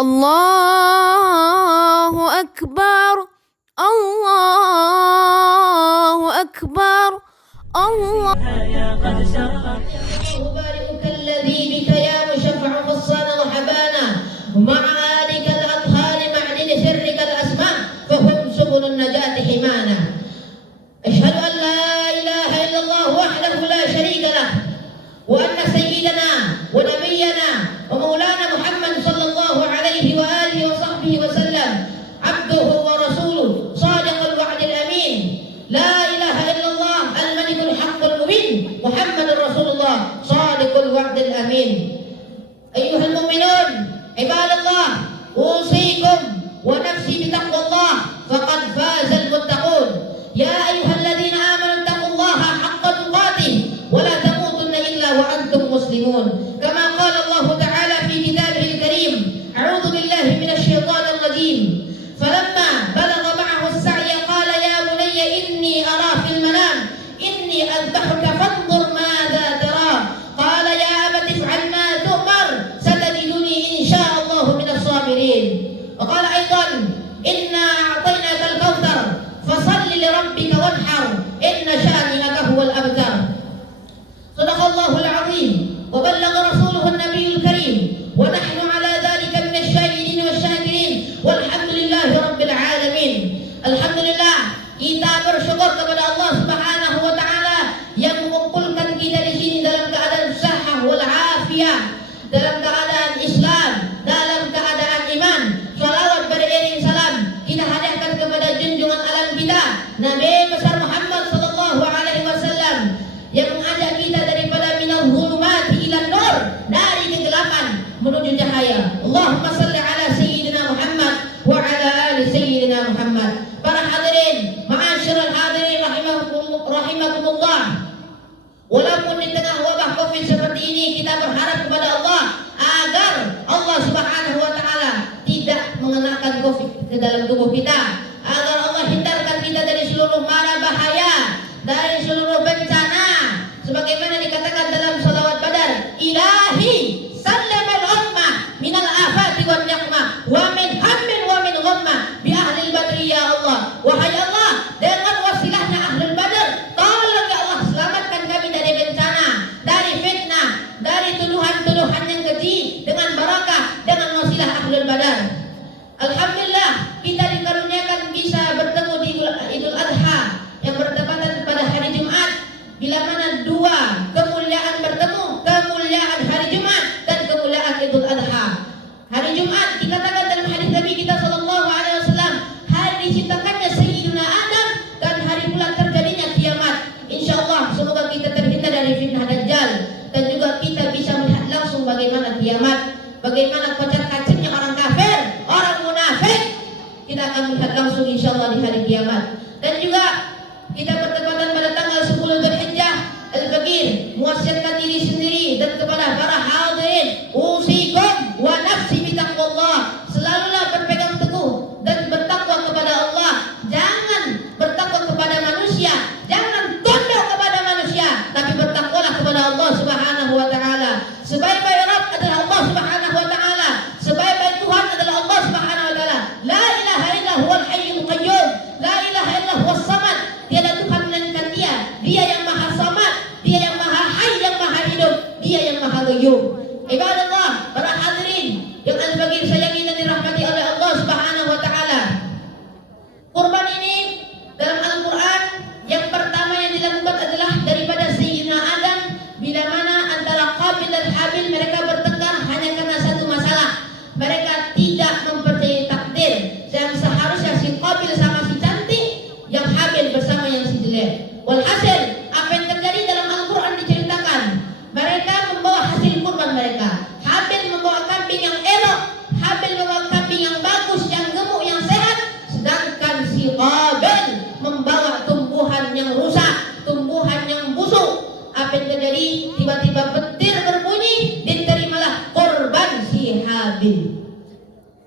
Allahu Akbar, Allahu Akbar, Allah. أبارك الذي بك يا مشفع غصان وحبانا ومع آلك الأطهار معدن شرك الأسماء فهم سبل النجاة حمانا. أشهد أن لا إله إلا الله وحده لا شريك له وأن سيدنا ونبينا ومولانا محمد صلى الله عليه وآله وصحبه وسلم عبده ورسوله صادق الوعد الأمين لا إله إلا الله الملك الحق المبين محمد رسول الله صادق الوعد الأمين. أيها المؤمنون عباد الله أوصيكم ونفسي بتقوى الله فقد فاز المتقون. يا أيها الذين آمنوا اتقوا الله حق تقاته ولا تموتن إلا وأنتم مسلمون. كما قال الله تعالى في كتابه الكريم أعوذ بالله من الشيطان الرجيم فلما بلغ معه السعي قال يا بني إني أرى في المنام إني أذبحك فانظر ماذا ترى قال يا أبت افعل ما تؤمر ستجدني إن شاء الله من الصابرين. وقال أيضا إنا أعطيناك الكوثر فصل لربك وانحر إن شانئك هو الأبتر. صدق الله العظيم وبلغ رسوله النبي الكريم ونحن على ذلك من الشاهدين والشاكرين والحمد لله رب العالمين. Alhamdulillah, kita bersyukur kepada Allah Subhanahu wa taala yang mengumpulkan kita di sini dalam keadaan sahah wal afiyah, dalam keadaan Islam, dalam keadaan iman. Shalawat beriring salam kita hadiahkan kepada junjungan alam kita Nabi besar Muhammad sallallahu alaihi wasallam yang mengajak kita daripada minal zulumati ilan nur, dari kegelapan menuju cahaya. Allahumma salli ala sayyidina Muhammad wa ala ali sayyidina Muhammad. Para hadirin, ma'asyiral hadirin rahimakumullah. Walaupun di tengah wabah Covid seperti ini, kita berharap kepada Allah agar Allah Subhanahu wa taala tidak mengenakan Covid ke dalam tubuh kita, agar Allah hindarkan kita dari seluruh mara bahaya, dari seluruh bencana. Sebagaimana dikatakan dalam salawat Badar, Ilahi sallamal ummah minal afati wan ni'mah wa min hammin wa min ghammah bi ahli badri ya Allah. Wahai Allah, dengan wasilahnya ahlul badar, tolong ya Allah selamatkan kami dari bencana, dari fitnah, dari tuduhan-tuduhan yang keji, dengan barakah, dengan wasilah ahlul badar. Alhamdulillah, kita dikaruniakan bisa bertemu di Idul Adha yang bertepatan pada hari Jumat, bila mana dua kemuliaan bertemu, kemuliaan hari Jumat dan kemuliaan Idul Adha. Hari Jumat dikatakan dalam hadis Nabi kita sallallahu alaihi wasallam, hari diciptakannya Sayyidina Adam dan hari pula terjadinya kiamat. Insyaallah semoga kita terhindar dari fitnah Dajjal dan juga kita bisa melihat langsung bagaimana kiamat, bagaimana kocar-kacirnya orang kafir, orang munafik. Kita akan melihat langsung insyaallah di hari kiamat. Dan juga kita bertepatan pada tanggal 10 Dzulhijjah Al-Faqir, muwasiatkan diri sendiri dan kepada para hadirin, usikum wa nafsi bitaqwallah, selalulah berpegang teguh dan bertakwa kepada Allah. Jangan bertakwa kepada manusia, jangan tunduk kepada manusia, tapi bertakwalah kepada Allah Subhanahu wa taala. Sebaik-baik Rabb adalah Allah Subhanahu wa taala, sebaik-baik Tuhan adalah Allah Subhanahu wa taala. La ilaha illa huwal hayyul qayyum, la ilaha illa huwas samad. Tiada Tuhan melainkan Dia. Dia yang Maha Samad, Dia yang Maha Hayy, yang Maha Hidup, Dia yang Maha Qayyum. Ibadallah, para hadirin yang al-faqir sayangi dan dirahmati oleh Allah Subhanahu wa taala. Kurban ini dalam Al-Qur'an yang pertama yang dilakukan adalah daripada Sayyidina Adam, bila mana antara Qabil dan Habil mereka bertengkar hanya karena satu masalah. Mereka tidak mempercayai takdir. Yang seharusnya si Qabil sama si cantik, yang Habil bersama yang si jelek. Walhasil, apa yang terjadi dalam Al-Quran diceritakan, mereka membawa hasil kurban mereka. Habil membawa kambing yang elok, Habil membawa kambing yang bagus, yang gemuk, yang sehat, sedangkan si Qabil membawa tumbuhan yang rusak, tumbuhan yang busuk. Apa yang terjadi? Tiba-tiba petir berbunyi, diterimalah kurban si Habil.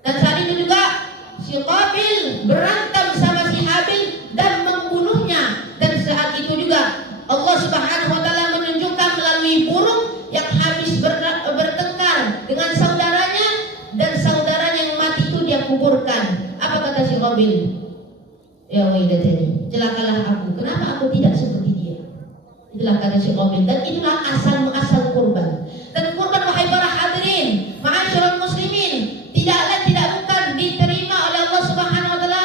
Dan saat itu juga si Qabil berantem sama si Habil dan membunuhnya. Dan saat itu juga Allah Subhanahu wa taala menunjukkan melalui burung yang habis bertengkar dengan saudaranya, dan saudaranya dia kuburkan. Apa kata si Qabil? Ya wailatani, celakalah aku. Kenapa aku tidak seperti dia? Itulah kata si Qabil. Dan itulah asal kurban. Dan kurban, wahai para hadirin, ma'asyiral muslimin, tidak lain tidak bukan diterima oleh Allah Subhanahu wa taala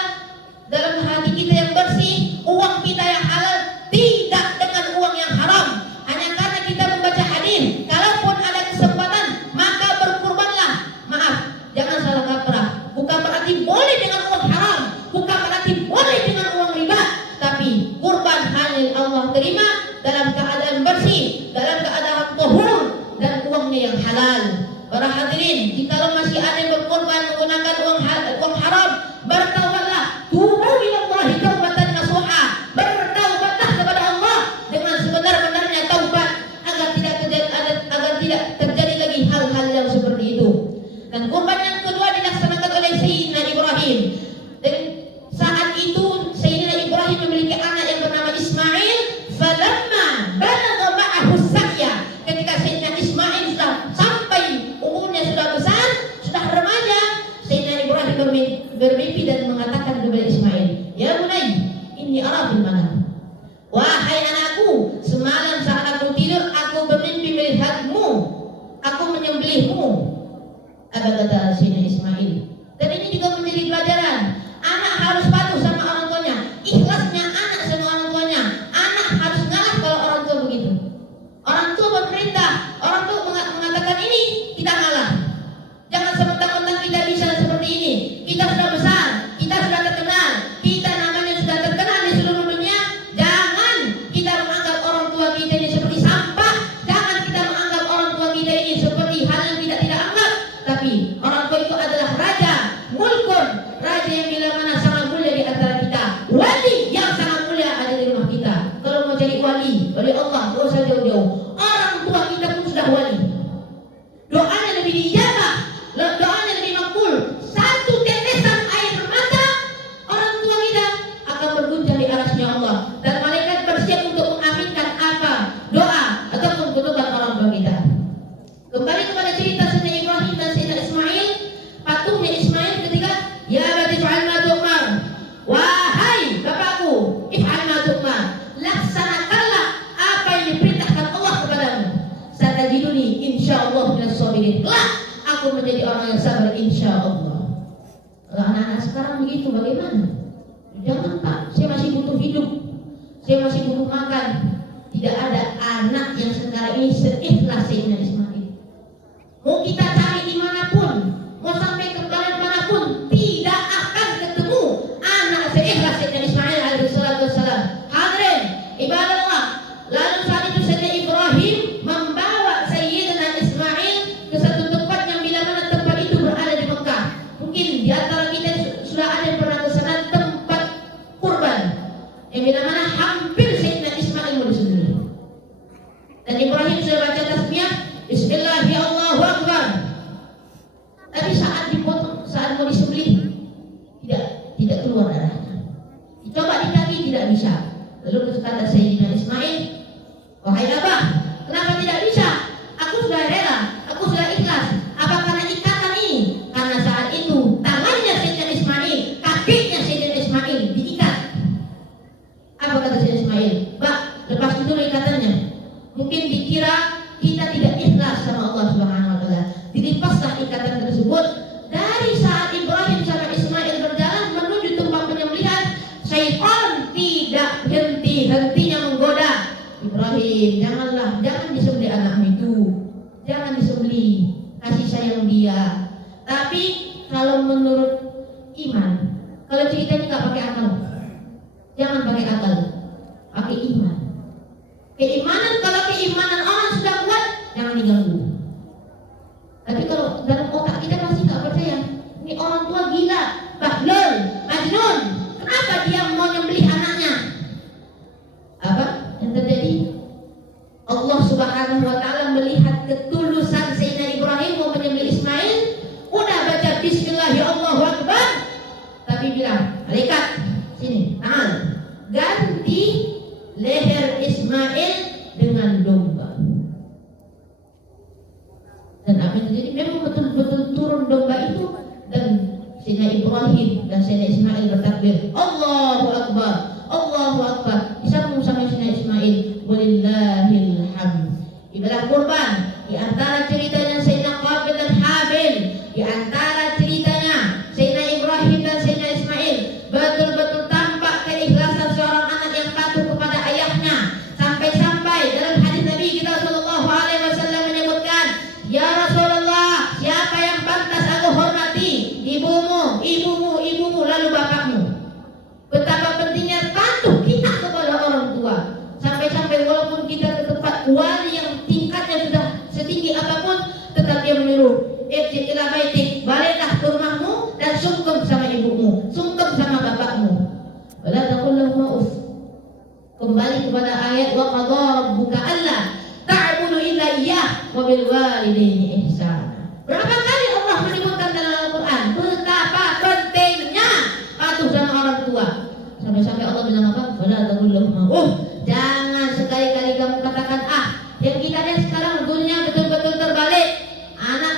dalam hati kita yang bersih, uang kita yang halal, tidak dengan uang yang haram. Hanya karena kita membaca hadis, kalaupun ada kesempatan maka berkurbanlah. Maaf, jangan salah kaprah. Bukan berarti boleh dengan uang haram, bukan berarti boleh dengan uang riba, tapi kurban hanya Allah terima dalam keadaan bersih, dalam keadaan tahur, dan uangnya yang halal. Para hadirin, jikalau masih ada yang berkorban menggunakan uang haram, bertaubatlah, tubu ilallahi taubatan nasuha, bertaubatlah kepada Allah dengan sebenar-benarnya taubat agar tidak terjadi lagi hal-hal yang seperti itu. Dan kurban yang kedua dilaksanakan oleh Sayyidina Ibrahim. Dan saat itu Sayyidina Ibrahim memiliki anak yang bernama Ismail. Falamma balagha ma'ahu sa'ya, ketika Sayyidina Ismail sudah sampai umurnya sudah besar, sudah remaja, Sayyidina Ibrahim bermimpi dan mengatakan kepada Ismail, ya bunai, inni ara fil manam. Wahai anakku, semalam saat aku tidur aku bermimpi melihatmu, aku menyembelihmu. Apa kata Sayyidina Ismail? Dan ini juga menjadi pelajaran. Anak harus patuh sama orang tuanya. Ikhlasnya anak sama orang tuanya. Anak harus ngalah kalau orang tua begitu. Orang tua berperintah, orang tua mengatakan ini, kita ngalah. Jangan sementang-mentang kita bisa seperti ini. Kita sudah besar, kita sudah terkenal, kita namanya sudah terkenal di seluruh dunia. Jangan kita menganggap orang tua kita ini seperti sampah. Jangan kita menganggap orang tua kita ini seperti hal yang tidak anggap. Tapi orang tua itu adalah raja, mulkun, raja yang bila mana sangat mulia di antara kita, wali yang sangat mulia ada di rumah kita. Kalau mau cari wali Allah, gak usah jauh-jauh. Orang tua kita pun sudah wali. Doanya lebih dijabah, doanya lebih makbul. Satu tetesan air mata orang tua kita akan berguncang di arasnya Allah, dan malaikat bersiap untuk mengaminkan apa doa ataupun kutuban orang tua kita. Kembali kepada cerita Sayyidina Ibrahim dan Sayyidina Ismail. Patungnya Ismail ketika, ya abati fa'al ma tu'mar, wahai bapakku, if'al ma tu'mar, laksanakanlah apa yang diperintahkan Allah kepadamu. Satajiduni insyaallah minas sabirin. Kelak aku menjadi orang yang sabar insyaallah. Kalau anak-anak sekarang begitu bagaimana? Jangan Pak, saya masih butuh hidup, saya masih butuh makan. Tidak ada anak yang sekarang ini seikhlas Sayyidina Ismail. Mau kita cari dimanapun, mau sampai ke planet manapun, tidak akan ketemu anak seikhlas Sayyidina Ismail alaihissalatu wassalam. Hadirin, ibadah Allah. Lalu saat itu Sayyidina Ibrahim membawa Sayyidina Ismail ke satu tempat yang bila mana tempat itu berada di Mekah. Mungkin di antara kita sudah ada yang pernah ke sana, tempat kurban yang bila mana hampir Sayyidina Ismail mau disembelih. Dan Ibrahim sudah baca tasbih, Bismillah ya Allahu Akbar. Tapi saat dipotong, saat mau disembelih, tidak keluar darahnya. Dicoba di kaki tidak bisa. Lalu kata Sayyidina Ismail, wahai Abah, kenapa tidak bisa? Aku sudah rela, aku sudah ikhlas. Apa karena ikatan ini? Karena saat itu tangannya Sayyidina Ismail, kakinya Sayyidina Ismail diikat. Apa kata Sayyidina Ismail? Pak, lepas dulu ikatannya. Mungkin dikira kita tidak ikhlas sama Allah Subhanahu wa taala. Dilepaslah ikatan tersebut. Dari saat Ibrahim sama Ismail berjalan menuju tempat penyembelihan, syaitan tidak henti-hentinya menggoda. Ibrahim, jangan disembelih anakmu itu. Jangan disembelih. Kasih sayang dia. Tapi kalau menurut iman, kalau ceritanya nggak pakai akal, jangan pakai akal, pakai iman. Keimanan, kalau keimanan orang sudah kuat, jangan diganggu. Tapi kalau dalam otak kita masih nggak percaya, ini orang tua gila, bahlul, majnun, kenapa dia mau nyembelih anaknya? Apa yang terjadi? Allah Subhanahu wa taala melihat ketulusan Sayyidina Ibrahim mau menyembelih Ismail, udah baca Bismillah ya Allahu Akbar, tapi bilang, malaikat, sini, tangan, ganti leher Ismail dengan domba. Sayyidina Ibrahim dan Sayyidina Ismail bertakbir, Allahu Akbar, Allahu Akbar. Disambung sama Sayyidina Ismail, walillahil hamd. Ibadah kurban, di antara ceritanya Sayyidina Qabil dan Habil, di antara ceritanya Sayyidina Ibrahim dan Sayyidina Ismail, betul-betul tampak keikhlasan seorang anak yang patuh kepada ayahnya. Sampai-sampai dalam hadis Nabi kita sallallahu alaihi wasallam menyebutkan, ya Rasulullah, siapa yang pantas aku hormati? Ibumu, ibumu, ibumu, lalu bapakmu. Betapa pentingnya patuh kita kepada orang tua. Sampai-sampai walaupun kita ke tempat wali yang tingkatnya sudah setinggi apapun, tetap dia menyuruh, irji ila baitik, baliklah ke rumahmu dan sungkem sama ibumu, sungkem sama bapakmu. Wala taqul lahum uff. Kembali kepada ayat wa qadha rabbuka alla ta'budu illa iyyah wa bil walidaini ihsana. Berapa kali Allah menyebutkan dalam Al-Qur'an betapa pentingnya patuh sama orang tua. Sampai-sampai Allah bilang apa? Wala taqul lahum uff. Jangan sekali-kali kamu katakan yang kita lihat sekarang dunia betul-betul terbalik. Anak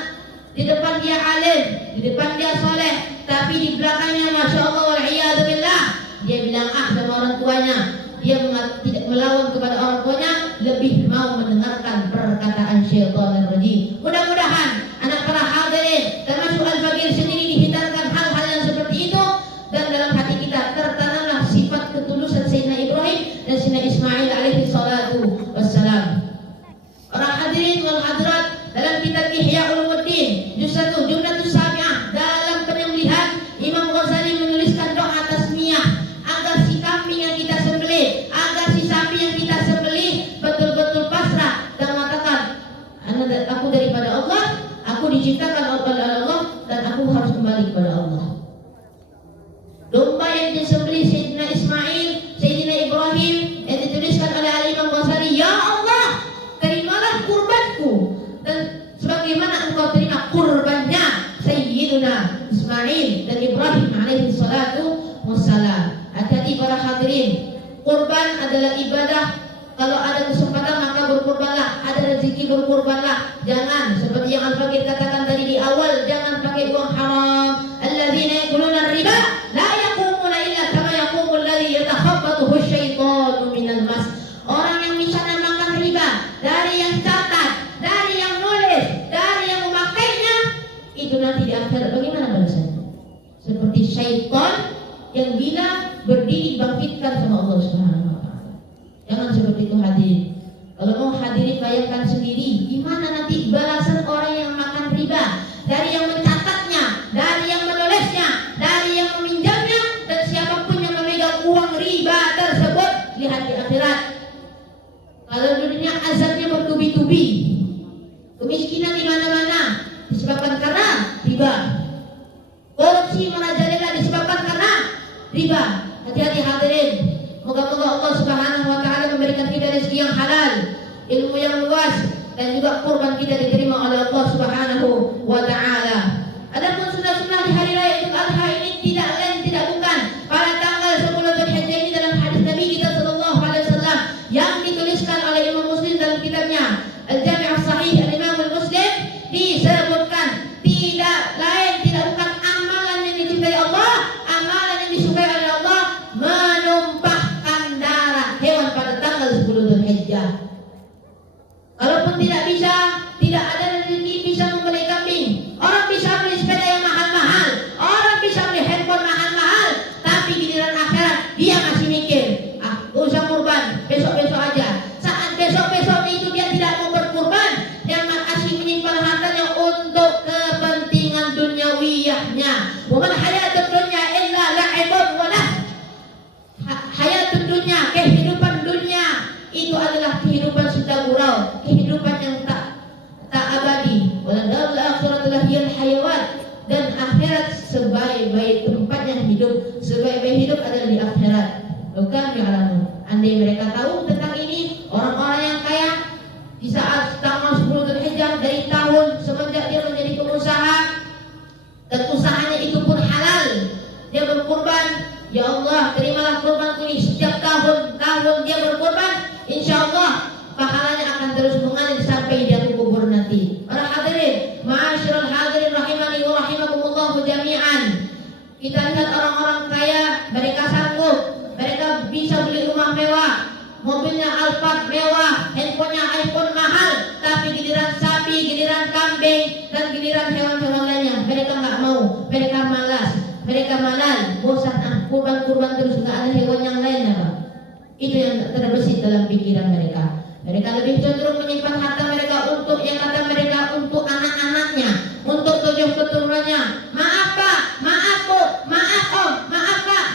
di depan dia alim, di depan dia soleh, tapi di belakangnya masya Allah wal'iyadzubillah, dia bilang sama orang tuanya. Dia tidak melawan kepada orang tuanya, lebih mau mendengarkan perkataan syaitan rajim. Mudah-mudahan anak para hadirin termasuk al-fakir sendiri dihindarkan hal-hal yang seperti itu, dan dalam hati kita tertanamlah sifat ketulusan Sayyidina Ibrahim dan Sayyidina Ismail alaihi salatu wassalam. Para hadirin wal hadirat, dalam kitab Ihya Ulumuddin juz 1 Jumlatus Sabi'ah, dalam penyembelihan Imam Ghazali menuliskan doa tasmiyah agar si kambing yang kita sembelih, agar si sapi yang kita sembelih betul-betul pasrah dan mengatakan, aku daripada Allah, aku diciptakan oleh Allah, dan aku harus kembali kepada Allah. Domba yang disembelih Sayyidina Ismail, Sayyidina Ibrahim, yang dituliskan oleh Imam Ghazali, ya Allah, terimalah kurbanku, dan sebagaimana engkau terima kurbannya Sayyidina Ismail dan Ibrahim alaihi salatu wassalam. Hati-hati para hadirin, kurban adalah ibadah. Kalau ada kesempatan maka berkurbanlah, ada rezeki berkurbanlah. Jangan seperti yang Al-Fakir katakan tadi di awal, jangan pakai uang haram. Alladzina yakuluna riba la yaqumuna illa kama yaqumul ladzi yatakhabbathu asyaitanu minal mas. Orang yang misalnya makan riba, dari yang catat, dari yang nulis, dari yang memakainya, itu nanti di akhirat bagaimana balasannya? Seperti syaitan yang bila berdiri bangkitkan sama Allah Subhanahu wa taala. Jangan seperti itu hadirin. Kalau mau hadirin bayangkan sendiri gimana nanti balasan orang yang makan riba, dari yang mencatatnya, dari yang menulisnya, dari yang meminjamnya, dan siapapun yang memegang uang riba tersebut. Lihat di akhirat. Kalau dunia azabnya bertubi-tubi, kemiskinan di mana-mana disebabkan karena riba, korupsi merajalela disebabkan karena riba. Hati-hati hadirin. Moga-moga Allah Subhanahu wa taala memberikan kita rezeki yang halal, ilmu yang luas, dan juga kurban kita diterima oleh Allah Subhanahu wa taala. Adapun sunnah-sunnah di hari raya Idul Adha ini tidak lain tidak bukan pada tanggal 10 Dzulhijjah ini dalam hadis Nabi kita sallallahu alaihi wasallam yang dituliskan oleh Imam Muslim dalam kitabnya Al-Jami' As-Sahih Al-Imam Al-Muslim, disebutkan tidak lain tidak bukan amalan yang dicintai Allah, amalan yang disukai oleh Allah, menumpahkan darah hewan pada tanggal 10 Dzulhijjah. Kalaupun tidak bisa, tidak ada rezeki bisa membeli kambing. Orang bisa beli sepeda yang mahal-mahal, orang bisa beli handphone mahal-mahal, tapi giliran akhirat dia masih mikir, usah kurban, besok-besok aja. Saat besok-besok itu dia tidak mau berkurban, dia masih menyimpan hartanya untuk kepentingan duniawiyahnya. Bukan hayatud dunya illa la'ibun wa lah. Hayatud dunya, kehidupan dunia itu adalah kehidupan sudah gurau, kehidupan yang tak abadi. Waladul akhiratul hiyal hayawan, dan akhirat sebaik-baik tempatnya hidup, sebaik-baik hidup adalah di akhirat. Bukan ya'lamun. Andai mereka tahu tentang ini, orang-orang yang kaya di saat tanggal 10 Dzulhijjah dari tahun semenjak dia menjadi pengusaha dan usahanya itu pun halal, dia berkurban, ya Allah terimalah kurbanku ini. Setiap tahun dia berkurban, insya Allah pahalanya akan terus mengalir sampai dia kubur nanti. Para hadirin, ma'asyiral hadirin rahimani wa rahimakumullah jami'an. Kita lihat orang-orang kaya, mereka sanggup, mereka bisa beli rumah mewah, mobilnya Alphard mewah, handphonenya iPhone mahal, tapi giliran sapi, giliran kambing, dan giliran hewan-hewan lainnya, mereka nggak mau, mereka malas, mereka malal, bosan, kurban terus, nggak ada hewan yang lain apa? Itu yang terbesit dalam pikiran mereka. Mereka lebih cenderung menyimpan harta mereka untuk yang kata mereka untuk anak-anaknya, untuk tujuh keturunannya. Maaf Pak, maaf Bu, maaf Om, maaf Kak.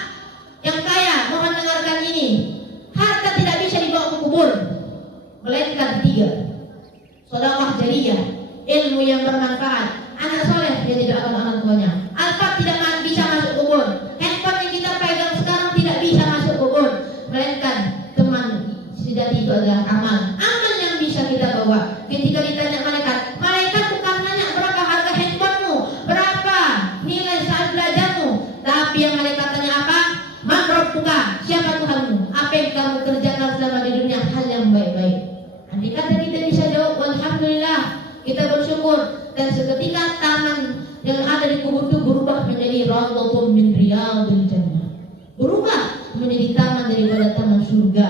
Yang kaya mohon dengarkan ini. Harta tidak bisa dibawa ke kubur, melainkan 3: sedekah jariyah, ilmu yang bermanfaat, anak soleh yang tidak akan anak tuanya. Alphard tidak bisa masuk kubur, handphone yang kita pegang sekarang tidak bisa masuk kubur, melainkan teman sejati itu adalah amal yang bisa kita bawa. Ketika ditanya malaikat bukan nanya berapa harga handphonemu, berapa nilai saat belajarmu, tapi yang malaikat tanya apa? Man rabbuka, siapa Tuhanmu? Apa yang kamu kerjakan selama di dunia? Hal yang baik-baik. Nanti kata kita bisa jawab, alhamdulillah, kita bersyukur. Dan seketika taman yang ada di kubur itu berubah menjadi raudhatun min riyadil jannah, berubah menjadi taman daripada taman surga.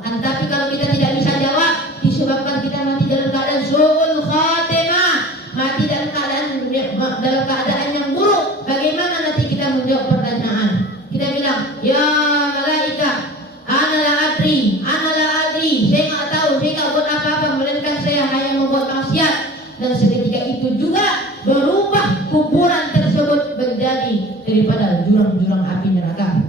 Akan tapi kalau kita tidak bisa jawab, disebabkan kita mati dalam keadaan su'ul khatimah, mati dalam keadaan yang buruk, bagaimana nanti kita menjawab pertanyaan? Kita bilang, ya malaikat, ana la adri, saya nggak tahu, saya nggak buat apa-apa, melainkan saya hanya membuat maksiat. Dan seketika itu juga berubah kuburan tersebut menjadi daripada jurang-jurang api neraka.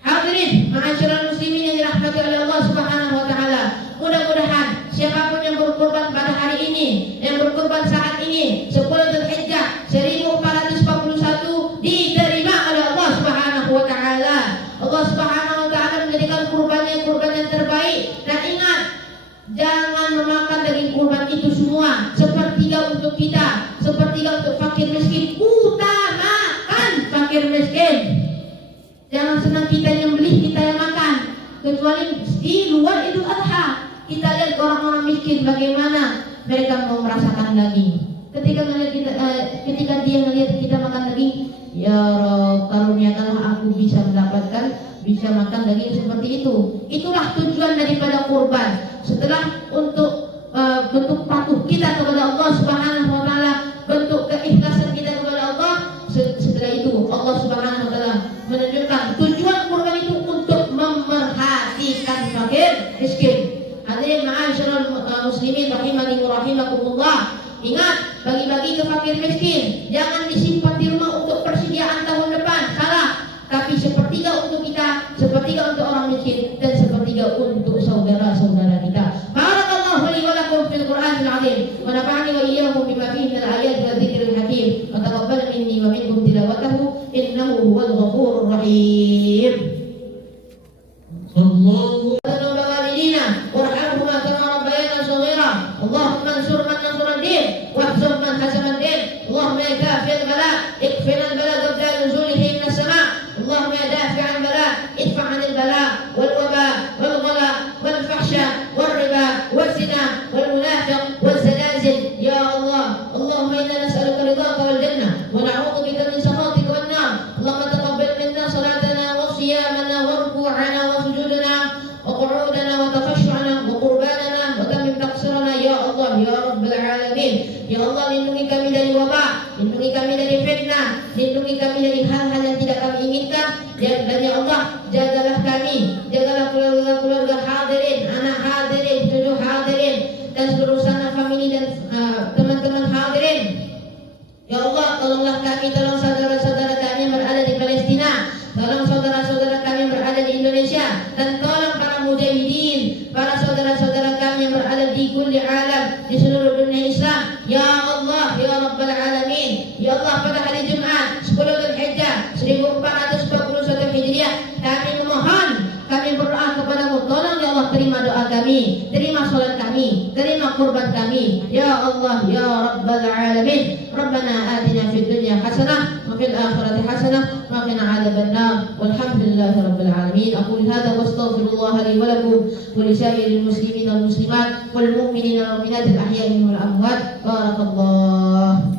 Hadirin, ma'asyiral muslimin yang dirahmati oleh Allah Subhanahu wa taala. Mudah-mudahan siapapun yang berkorban pada hari ini, yang berkorban saat ini, 10 Dzulhijjah 1441 diterima oleh Allah Subhanahu wa taala. Allah Subhanahu wa taala menjadikan kurbannya kurban yang terbaik. Dan ingat, jangan memakan daging kurban itu semua. Sepertiga untuk kita, sepertiga untuk fakir miskin. Utamakan fakir miskin. Jangan senang kita yang beli, kita yang makan. Kecuali di luar Idul Adha, kita lihat orang-orang miskin bagaimana mereka mau merasakan daging. Ketika dia melihat kita makan daging, ya Rabb, karuniakanlah aku bisa mendapatkan, bisa makan daging seperti itu. Itulah tujuan daripada kurban. Setelah untuk bentuk patuh kita kepada Allah Subhanahu wa taala, bentuk keikhlasan kita kepada Allah, setelah itu Allah Subhanahu wa taala menunjukkan tujuan kurban itu untuk memerhatikan fakir miskin. Hadirin ma'asyiral muslimin rahimani wa rahimakumullah. Ingat, bagi-bagi ke fakir miskin, jangan disimpan di rumah untuk persediaan tahun depan, salah. Tapi sepertiga untuk kita, sepertiga untuk orang miskin, dan sepertiga untuk saudara-saudara kita. Barakallahu li wa lakum fil Qur'anil 'azim wa nafa'ani wa iyyakum bima fihi min al-ayati wa dzikril hakim. Wa taqabbal minni wa minkum tilawatahu innahu huwal ghafurur rahim. Allahu Allahumma ansur man nasura din wahzum man hazama din. Allahumma ya kafil bala ikfina al-bala qabla nuzulihi min as-sama'. Allahumma ya dafi'an bala idfa' 'anil bala wal waba wal ghala wal fahsya wal riba wal zina wal munafiq wal zalazil. Ya Allah, Allahumma inna nas'aluka ridhaka wal jannah wa na'udzu bika min sakhatika wan nar. Allahumma taqabbal minna salatana wa siyamana wa ruku'ana wa sujudana wa qu'udana wa tafashshu'ana wa qurbanana wa tamim taqsirana. Ya Allah, ya Rabbal Alamin. Ya Allah, lindungi kami dari wabah, lindungi kami dari fitnah, lindungi kami dari hal-hal yang tidak kami inginkan. Dan ya Allah, jagalah kami, jagalah keluarga hadirin, anak hadirin, cucu hadirin, dan seluruh sanak famili dan teman-teman hadirin. Ya Allah, tolonglah kami, tolong saudara-saudara kami yang berada di Palestina, tolong saudara-saudara kami yang berada di Indonesia, dan tolong para mujahidin, para saudara-saudara kami yang berada di kulli alam, di seluruh dunia Islam. Ya Allah, ya Rabbal Alamin. Ya Allah, pada hari Jumat 10 Dzulhijjah 1441 Hijriah, kami memohon, kami berdoa kepadamu, tolong ya Allah, terima doa kami, terima salat kami, terima kurban kami. Ya Allah, ya Rabbal Alamin. Rabbana atina fid dunya hasanah wa fil akhirati hasanah wa qina adzaban nar. Walhamdulillahi rabbil alamin. Aqul hadza wa astaghfirullah li wa lakum wa li sa'iril muslimin wal muslimat wal mu'minina wal mu'minat al ahya'i wal amwat. Barakallah.